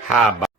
How about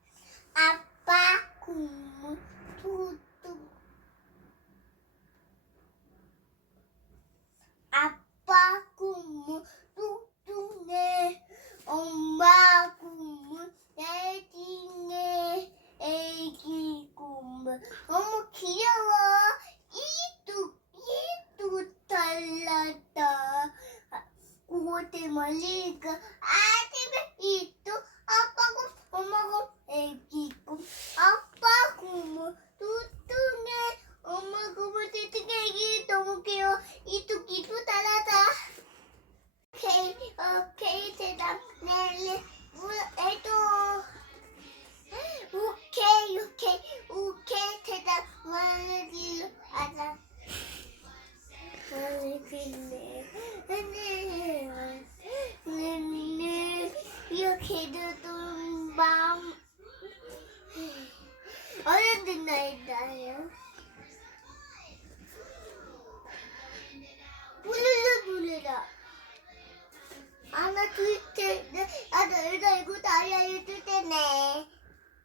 알려주셨네.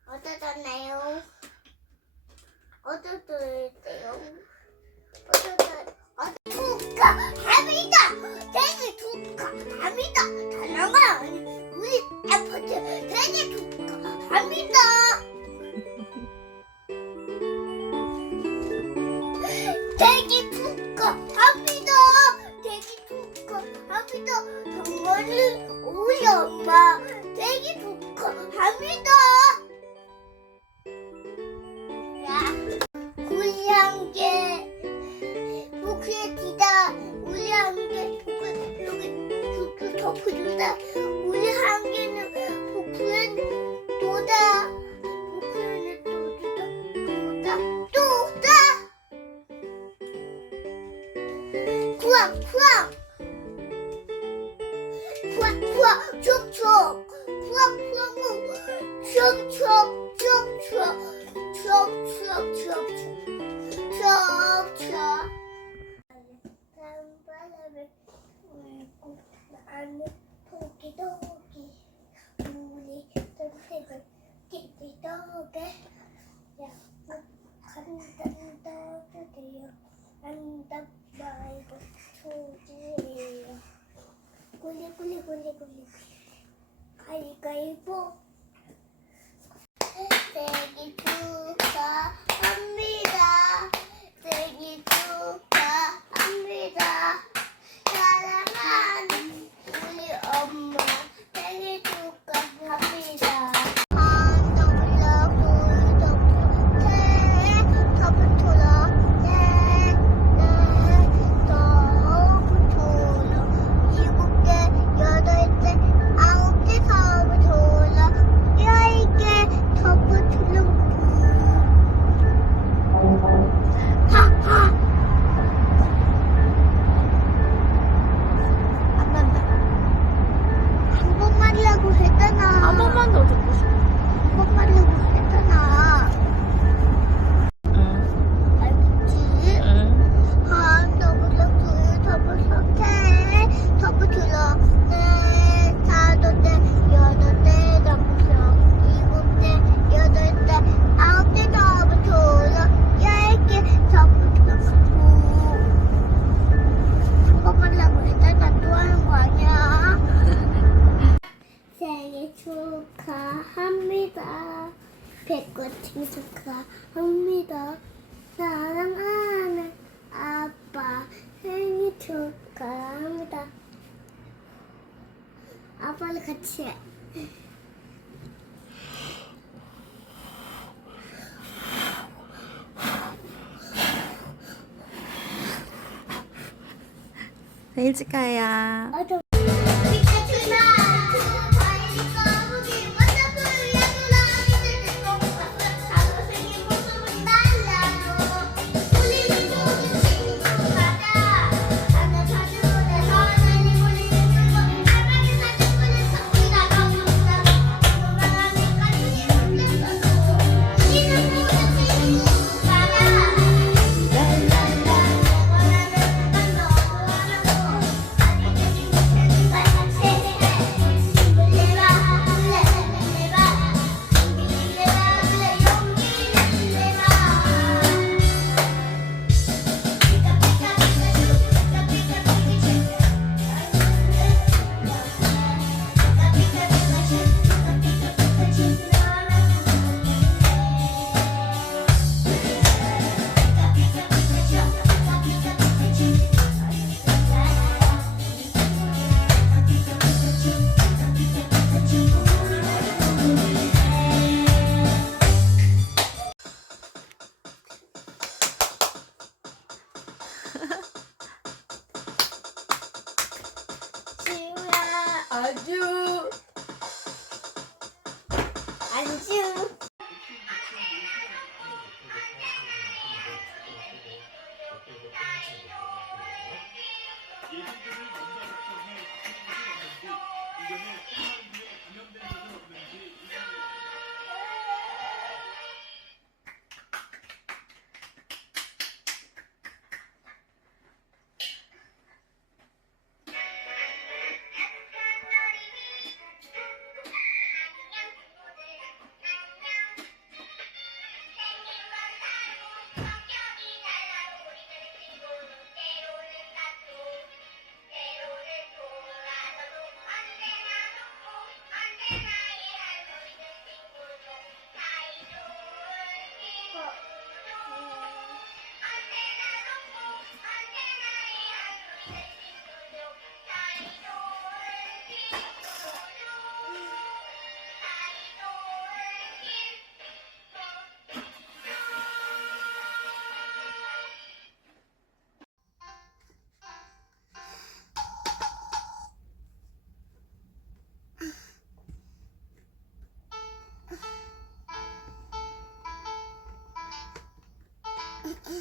어떠셨나요? 어떠셨어요? 어떠셨어요? 두카 합니다. 돼지 두카 합니다. 다나가 우리 아파트 돼지 두카 합니다. 돼지 두카 합니다. 돼지 두카 합니다. 정말은 우리 엄마. 되게 좋고 합니다. 야, 우리 함께 복수의 기다 우리 함께 복수 복수 덮어준다. 약속에 약속 간단도 돼요. 안다 말고 소지예요. 굴리 굴리 굴리 굴리 가위가위보 생일 축하합니다. 생일 축하합니다. 사랑하는 우리 엄마 생일 축하합니다. 且。你只鸡啊！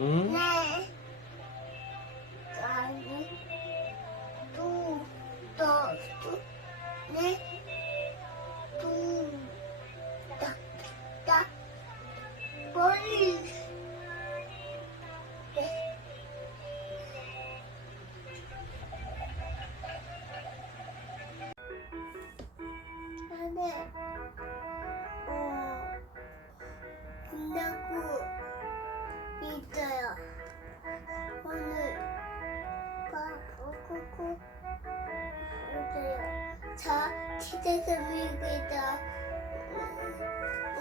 嗯。 시대에서 밀고 있다.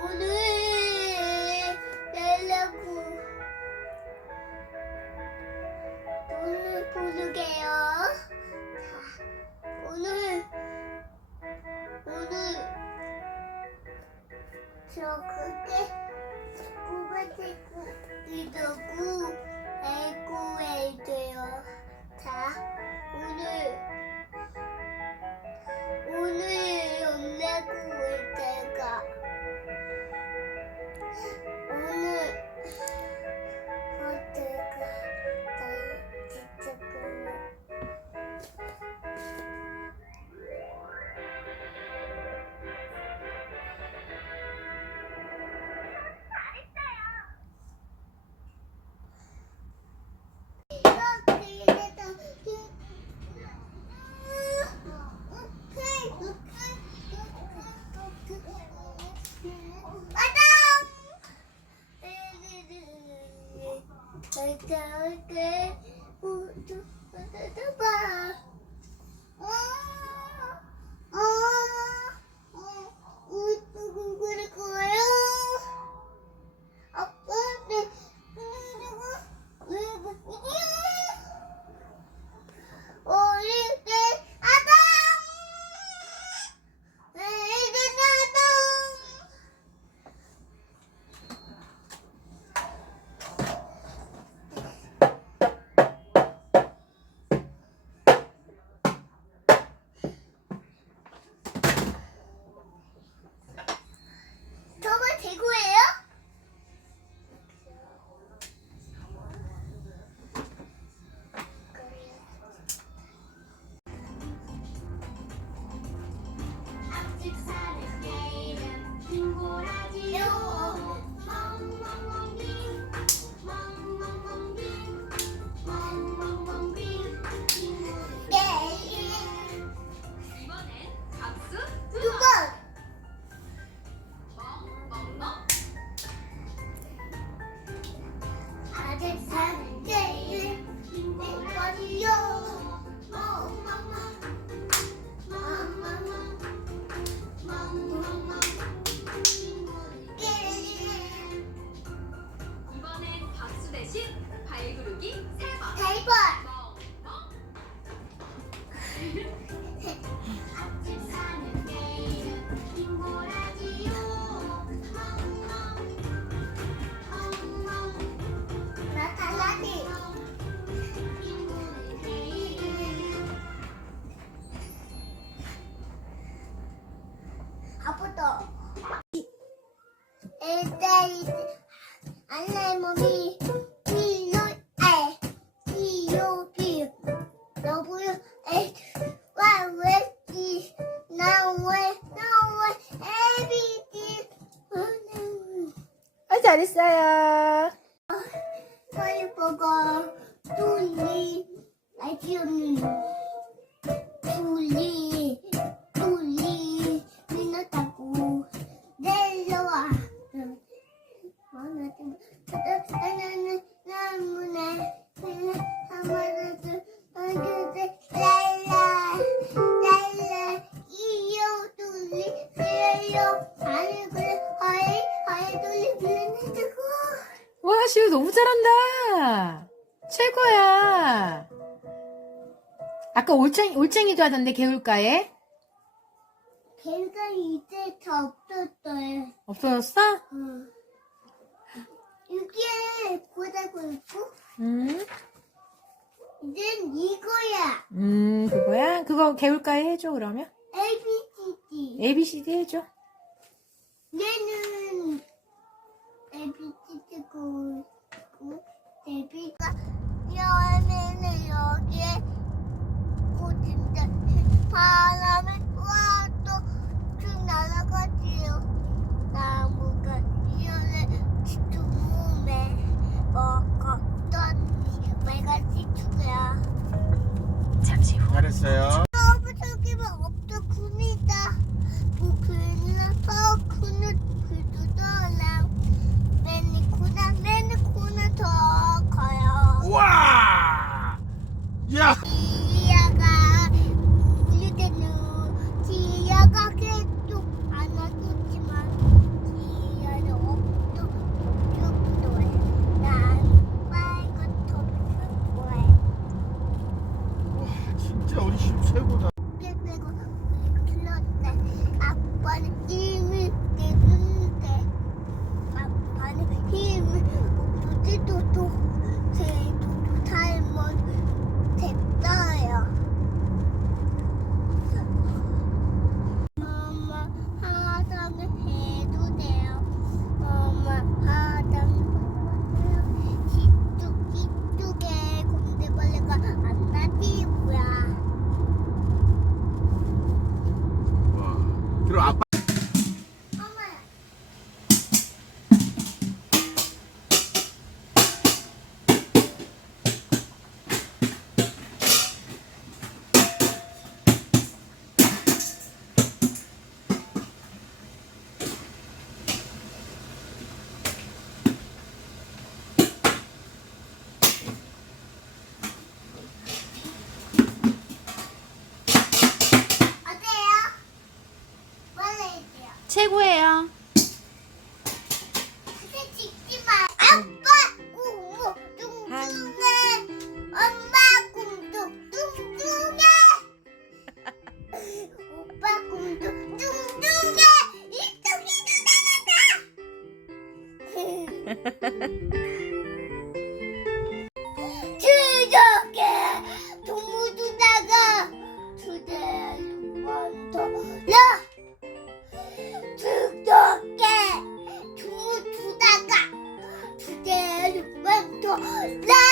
오늘 내려고 오늘 부르게요. 자, 오늘 오늘 저 그게 친구가 친구 이러고 애고해 줘요. 자. 그, 끝. 모두 와, 시우 너무 잘한다. 최고야. 아까 올챙이, 올챙이도 하던데, 개울가에? 걔가 이제 더 없었어요. 없어졌어? 어. 여기에 고다고 있고 음, 이젠 이거야. 음, 그거야? 그거 개울가에 해줘, 그러면? A B C D. ABCD 해줘. 얘는 A B C D고 있고 데뷔가 열매는 여기에 꽃인데 바람이 와도 쭉 날아가지요. 나무가 뛰어내 두몸에 먹었더니 빨간색 두야. 잘했어요. 너무 저기면 없어 군이다. 부그나 서 군을 부두더라. 최고예요. 두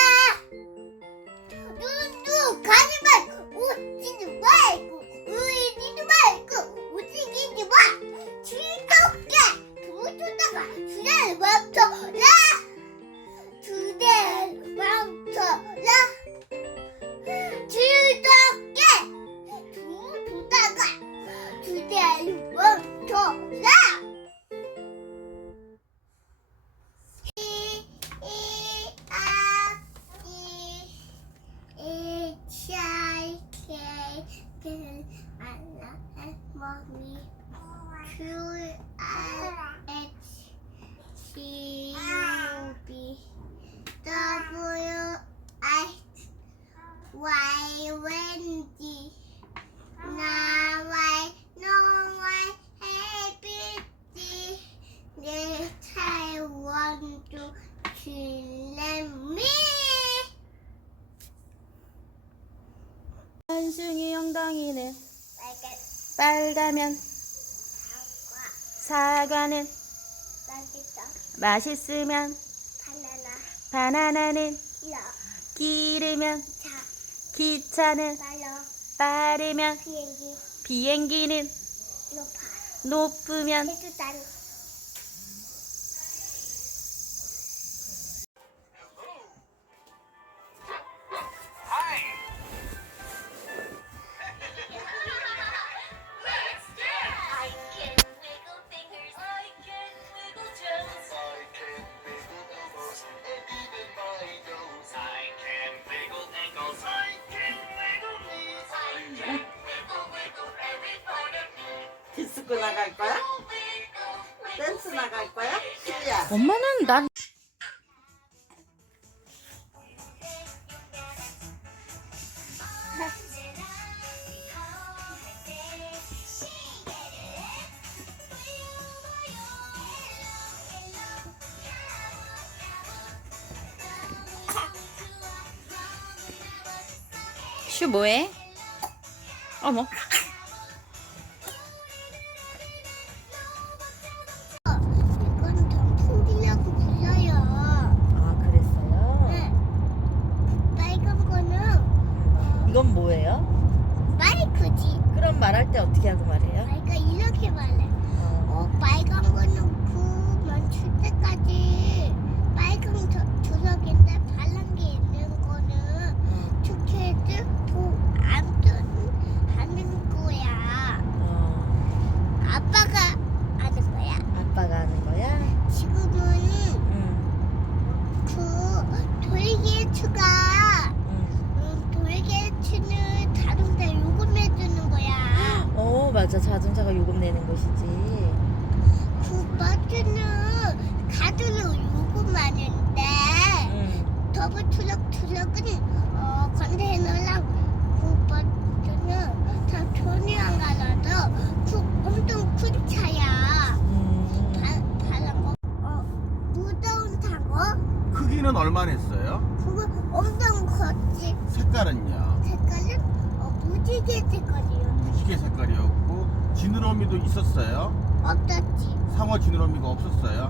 사과 사과는 맛있어 맛있으면 바나나 바나나는 러 기르면 차 기차는 빨러 빠르면 비행기 비행기는 높아. 높으면 해수단 나갈 거야? 엄마는 난 말이 크지. 그럼 말할 때 어떻게 하고 말해요? 그러니까 이렇게 말해. 어. 어. 빨간 거 놓고 멈출 때까지 빨간 조, 조석인데 그래서 자동차가 요금 내는 것이지. 그 마트는 가드로 재미가 없었어요.